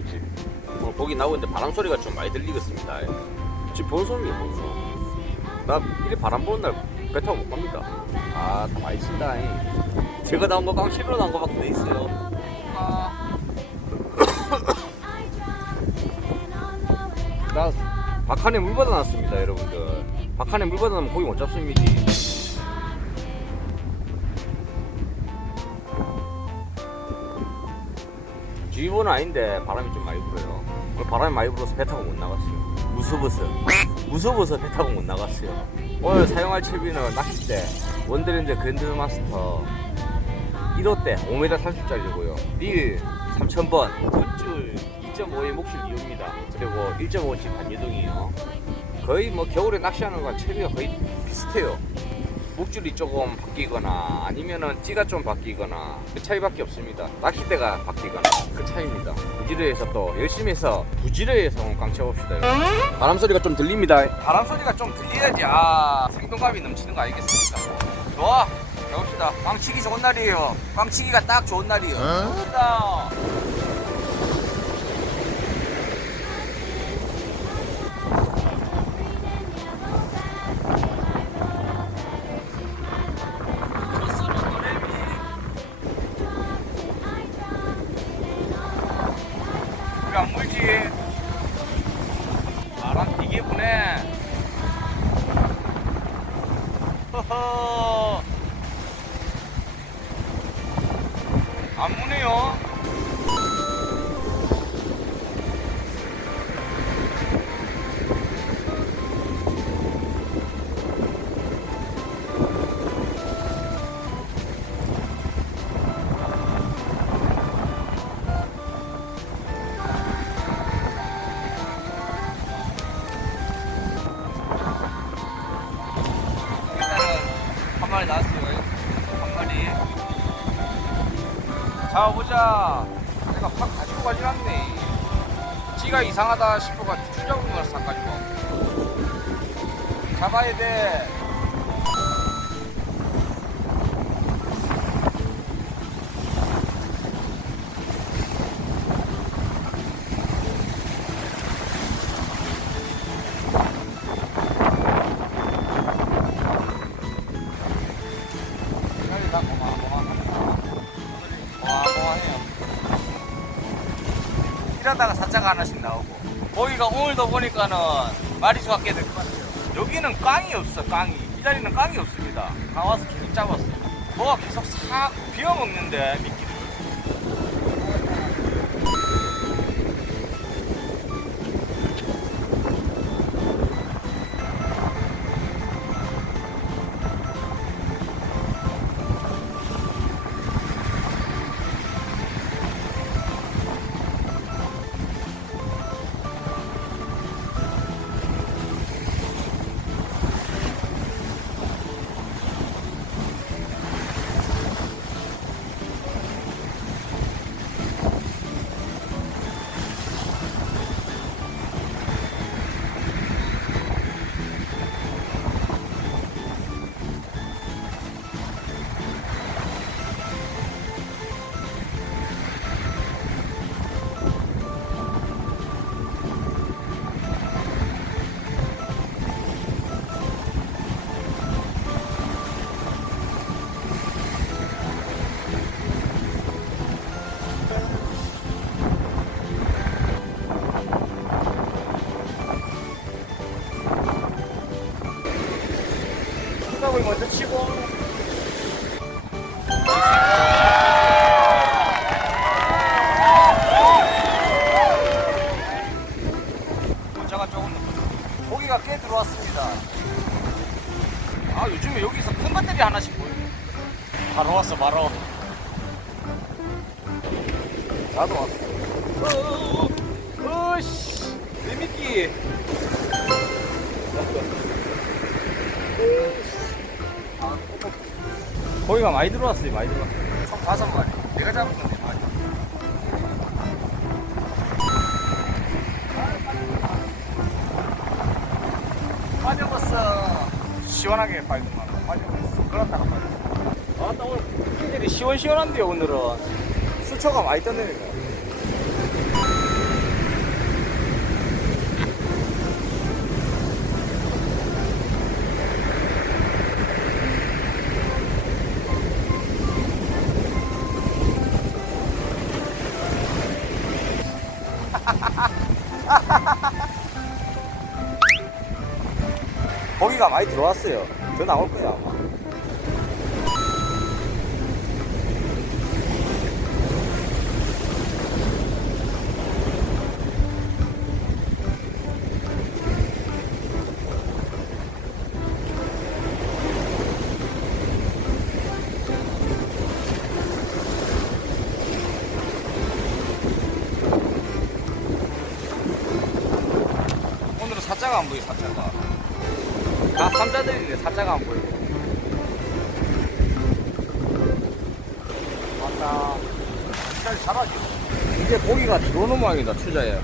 있지. 오늘 고기 나오는데 바람 소리가 좀 많이 들리겠습니다. 지금 본솜이에요, 본솜. 나 이리 바람 부는 날 배 타고 못 갑니다. 아, 다 많이 친다. 잉. 제가 나온 거 깡실로 나온 거밖에 돼 있어요. 아. 나 박한에 물 받아놨습니다, 여러분들. 박한에 물 받아놓으면 고기 못 잡습니다. 주의보는 아닌데 바람이 좀 많이 불어요. 오늘 바람이 많이 불어서 배 타고 못 나갔어요. 무서워서 무서워서 배 타고 못 나갔어요. 오늘 사용할 채비는 낚싯대 원드랜드 그랜드마스터 1호대 5m 30짜리고요. 릴 3000번 굿줄 2.5의 목줄 이용입니다. 그리고 1.5치 반유동이에요. 거의 뭐 겨울에 낚시하는 거랑 채비가 거의 비슷해요. 목줄이 조금 바뀌거나 아니면은 찌가 좀 바뀌거나 그 차이밖에 없습니다. 낚싯대가 바뀌거나 그 차이입니다. 부지런해서 또 열심히 해서 부지런해서 한번 깡쳐봅시다. 여러분. 바람 소리가 좀 들립니다. 바람 소리가 좀 들려야지 아 생동감이 넘치는 거 아니겠습니까? 좋아. 가봅시다. 꽝치기 좋은 날이에요. 꽝치기가 딱 좋은 날이에요. 갑시다. 허 잡아보자. 내가 팍 가지고 가진 않네. 찌가 이상하다 싶어가지고 추잡은 걸 사가지고. 잡아야 돼. 가 사자가 하나씩 나오고 거기가 오늘도 보니까는 마리수가 꽤 될 것 같아요. 여기는 깡이 없어 깡이 이 자리는 깡이 없습니다. 나와서 계속 잡았어요. 뭐가 계속 싹 비워먹는데 미끼를 수갑을 먼저 치고 문자가 조금 고기가 꽤 들어왔습니다. 아 요즘에 여기서 큰 것들이 하나씩 보이네. 바로 왔어 바로. 나도 왔어. 어, 어씨 내 미끼. 고기가 많이 들어왔어요, 많이 들어왔어요. 총 다섯 마리. 내가 잡은 건데, 마리. 빠져봤어. 시원하게 빨더만. 빠져봤어. 그렇다가 빠져. 아, 나 오늘 느낌들이 시원시원한데요, 오늘은. 수초가 많이 떠내리 많이 들어왔어요. 더 나올 거야 아마. 오늘은 사자가 안 보여 사자가. 다 삼자들이네 사자가 안 보이고. 맞다. 잘 잘하죠. 이제 고기가 들어오는 모양이다 추자에.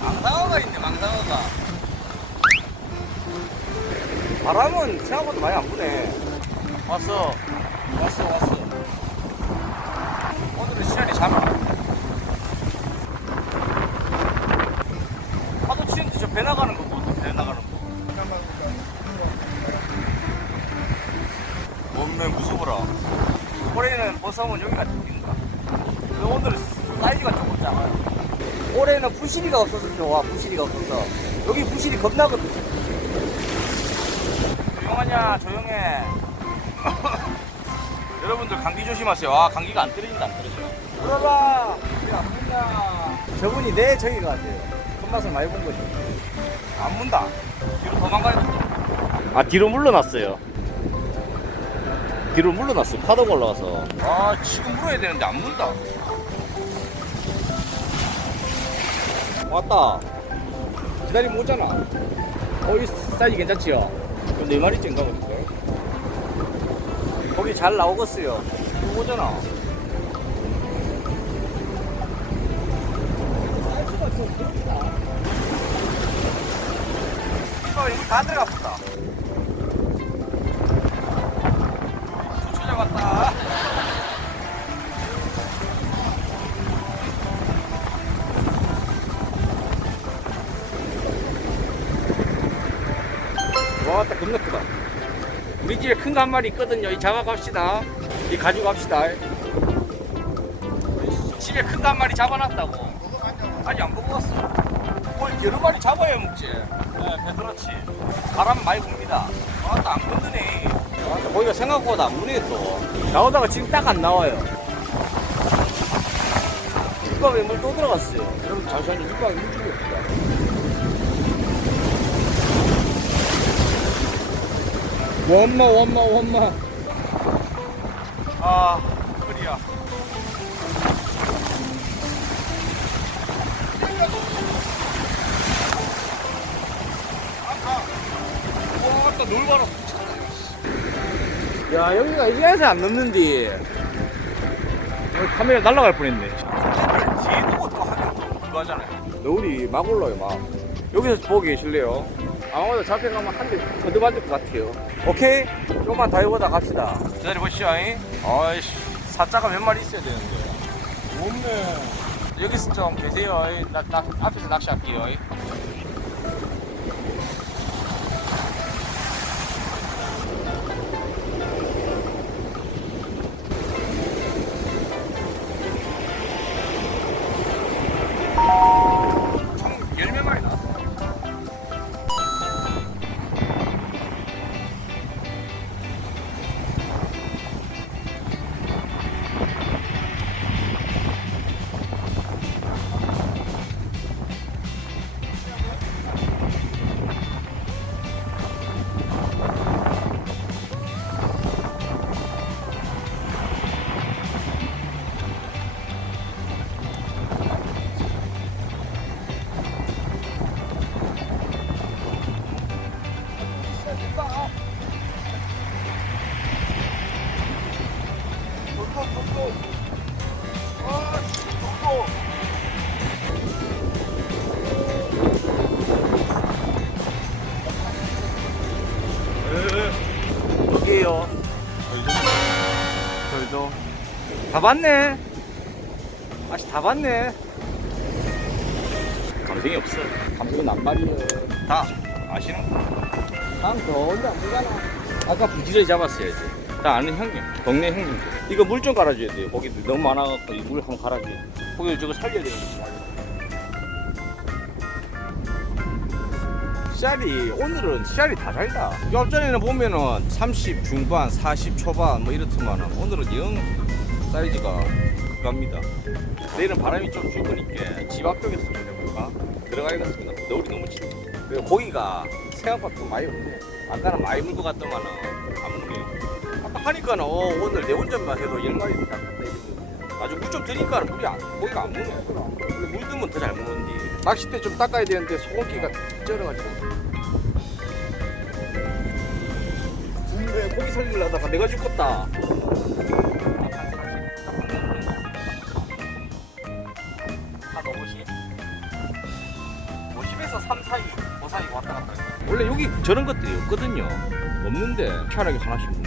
망상어가 있네 망상어가. 바람은 생각보다 많이 안 부네. 왔어. 왔어, 왔어. 오늘은 시간이 잘 와. 파도 치는데 저 배 나가는 거 보세요, 배 나가는 거. 몸매 무서워라. 올해는 보성은 여기가 죽인다. 오늘은 사이즈가 조금 작아요. 올해는 부시리가 없어서 좋아, 부시리가 없어서. 여기 부시리 겁나거든. 조용하냐, 조용해. 여러분들 감기 조심하세요. 아, 감기가 안 떨어진다, 안 떨어져. 물어봐. 우리 안 문다. 저분이 내 저기가 같아요. 손맛을 많이 본 거죠. 안 문다. 뒤로 도망가야 돼. 아, 뒤로 물러났어요. 뒤로 물러났어. 파도가 올라와서. 아, 지금 물어야 되는데 안 문다. 왔다. 기다리면 오잖아. 어, 이 사이즈 괜찮지요? 네 마리째인가 보니까. 거기 잘 나오겠어요. 이거 오잖아. 사이즈가 좀 크다. 이거, 이거 다 들어가 보다. 수초 잡았다. 와, 딱 겁나 크다. 우리 집에 큰 거 한 마리 있거든요. 이 잡아갑시다. 이 가지고 갑시다. 집에 큰 거 한 마리 잡아놨다고. 아니, 안 먹어봤어. 뭘 여러 마리 잡아야 먹지. 네, 배그렇지. 바람 많이 붑니다. 아따, 안 건드네. 아, 거기가 생각보다 안 무네, 또. 나오다가 지금 딱 안 나와요. 밑밥에 물 또 들어갔어요. 여러분, 잠시만요. 밑밥에 물 있다. 원마 원마 원마. 아 그리야. 와또 놀바로. 야 여기가 이제서 안 넘는디. 카메라 날라갈 뻔했네. 뒤에 두고 또 하면 또 그거 하잖아요. 노을이 막 올라요 막. 여기서 보고 계실래요? 아마도 잡혀가면 한 대 거듭맞을 것 같아요. 오케이? 조금만 더 해보다 갑시다. 기다려보시죠. 아이씨, 사자가 몇 마리 있어야 되는데. 없네. 여기서 좀 계세요. 나, 나 앞에서 낚시할게요. 여기에요. 저희도 다 봤네. 아씨 다 봤네. 고생이 없어. 감독은 낱말이에요. 다 아시는 거. 다음 더 언제 안 보잖아. 아까 부지런히 잡았어야지. 다 아는 형님, 동네 형님. 이거 물 좀 갈아줘야 돼요. 거기 너무 많아갖고 이 물 한번 갈아줘야 돼. 거기 저거 살려야 되는데. 씨알이 오늘은 씨알이 다 잘다. 옆전에는 보면은 30 중반, 40 초반 뭐 이렇더만은 오늘은 영 사이즈가 갑니다. 내일은 바람이 좀 죽으니까 집 앞쪽에서 좀 해볼까? 들어가야겠습니다. 너울이 너무 춥. 그리고 고기가 생각보다 좀 많이 없네. 아까는 많이 물고 갔더만은 안 물어 하니까는 어, 오늘 내 혼자만 해도 열 마리 다 갔다 이러고. 아주 물좀 드니까 물이 안, 고기가 안 무네. 원래 물 드면 더 잘 무는데. 낚싯대 좀 닦아야 되는데 소금기가 쩔어가지고. 왜 고기 살리려다가 내가 죽었다. 한 50? 50에서 3 사이, 5 사이 왔다 갔다. 원래 여기 저런 것들이 없거든요. 없는데 희한하게 하나씩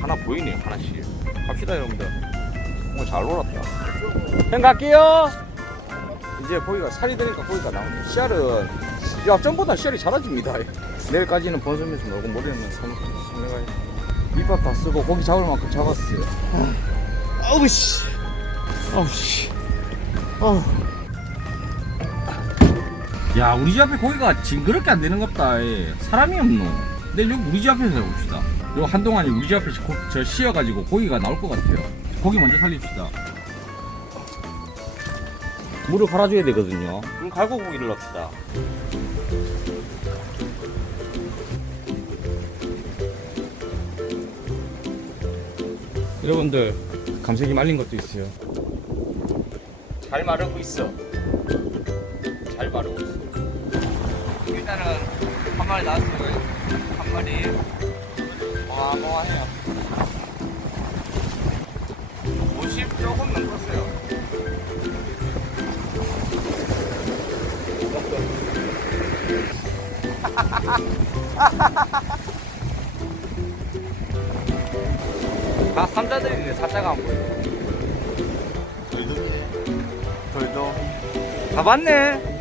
하나 보이네요, 하나씩. 갑시다, 여러분들. 오늘 잘 놀았다. 형 갈게요. 이제 고기가 살이 되니까 고기가 나오네. 씨알은 야 전보다 씨알이 잘해집니다. 내일까지는 번섬에서 놀고 모레는 섬 섬에 가야 밑밥 다 쓰고 고기 잡을 만큼 잡았어요. 아우 씨, 아우 씨, 아우. 야 우리 집 앞에 고기가 징그럽게 안 되는 예. 사람이 없노 근데 여기 우리 집 앞에서 해봅시다 요 한동안에 우리 집 앞에 고, 저 씌어가지고 고기가 나올 것 같아요 고기 먼저 살립시다 물을 갈아줘야 되거든요. 그럼 갈고 고기를 넣읍시다. 여러분들 감색이 말린 것도 있어요 잘 마르고 있어. 잘 마르고 있어. 일단은 한 마리 나왔어요. 한 마리. 어마어마해요. 50 조금 넘었어요. 다 삼자들이네, 사자가 안 보여. 돌돔이네. 돌돔. 다 봤네.